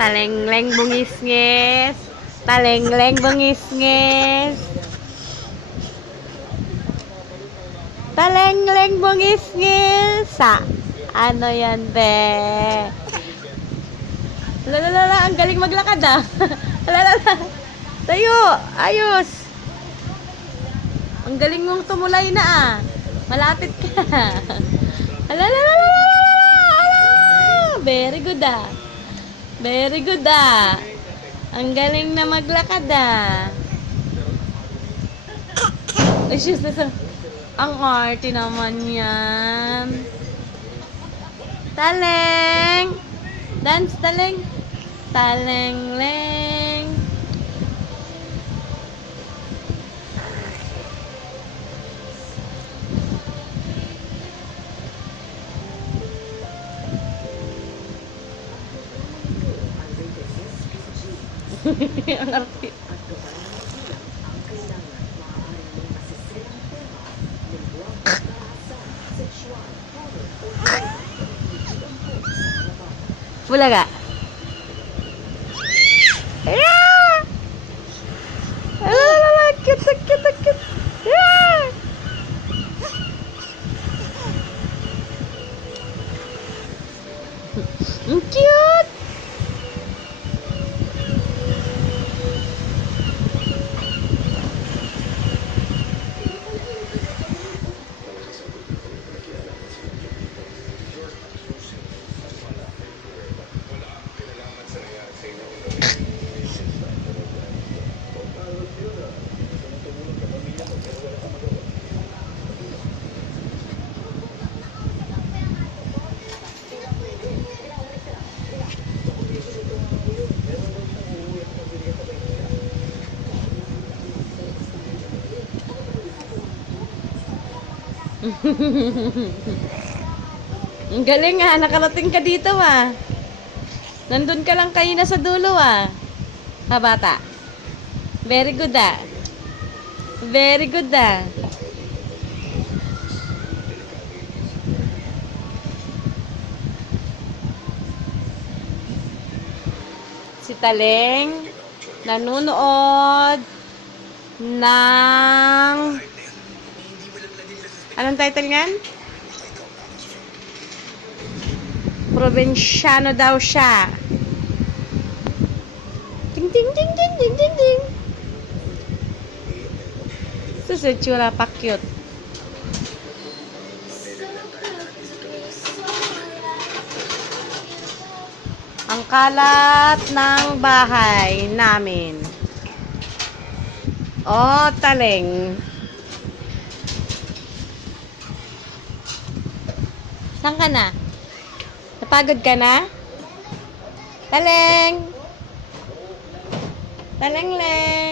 Talengleng bungis-ngis. Talengleng bungis-ngis. Talengleng bungis-ngis. Ano yan, be? Lalalala, ang galing maglakad ah. Lalalala. Tayo, ayos. Ang galing mong tumulay na ah. Malapit ka. Lalalala. Very good ah. Very good ah. Ang galing na maglakad ah. Ay, sus, ang arte naman yan. Taleng. Dance, taleng. Talengleng. Ang arte. Bulaga. Yeah! Cute, cute, cute. Yeah! Ang cute! Ang galing ah, nakarating ka dito ah. Nandun ka lang kayo na sa dulo ah. Ha, bata? Very good ah. Very good ah. Si Taleng nanonood ng anong title niyan? Probinsyano daw siya. Ding ding ding ding ding ding ding. Susetsura pa cute. Ang kalat ng bahay namin. Oh, Taleng. Saan ka na? Napagod ka na? Taleng! Talengleng!